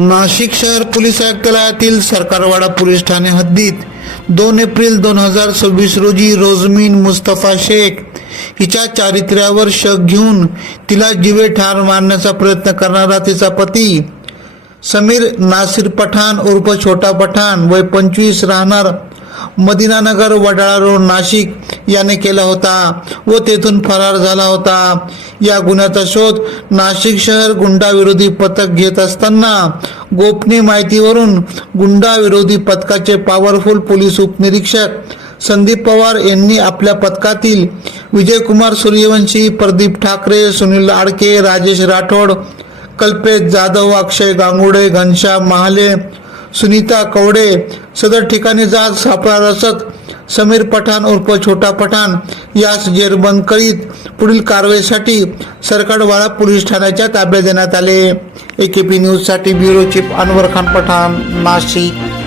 नाशिक शहर police आयुक्तालयातील Sarkarwada police Thane हद्दीत 2 April 2026 रोजी रोजमीन मुस्तफा शेख हिच्या चारित्र्यावर शक घेऊन तिला जीवे ठार मारण्याचा प्रयत्न करणारा तिचा पती समीर नासिर पठाण उर्फ छोटा पठाण वय 25 राहणार मदिनानगर वडाळा रोड नाशिक याने केला होता व तेथून फरार झाला होता। या गुन्ह्याचा शोध नाशिक शहर गुंडा विरोधी पथक घेत असताना गोपनीय माहितीवरून गुंडा विरोधी पथकाचे पॉवरफुल पोलीस उपनिरीक्षक संदीप पवार यांनी आपल्या पथकातील विजयकुमार सूर्यवंशी, प्रदीप ठाकरे, सुनील आडके, राजेश राठोड, कल्पेश जाधव, अक्षय गांगुडे, घनश्याम महाले, सुनीता कवडे सदर ठिकाणी जात सापळा रचत समीर पठाण उर्फ छोटा पठाण यास जेरबंद करीत पुढील कारवाईसाठी सरकारवाडा पोलीस ठाण्याच्या ताब्यात देण्यात आले। AKP न्यूज साठी ब्युरो चीफ अनवर खान पठाण, नाशिक।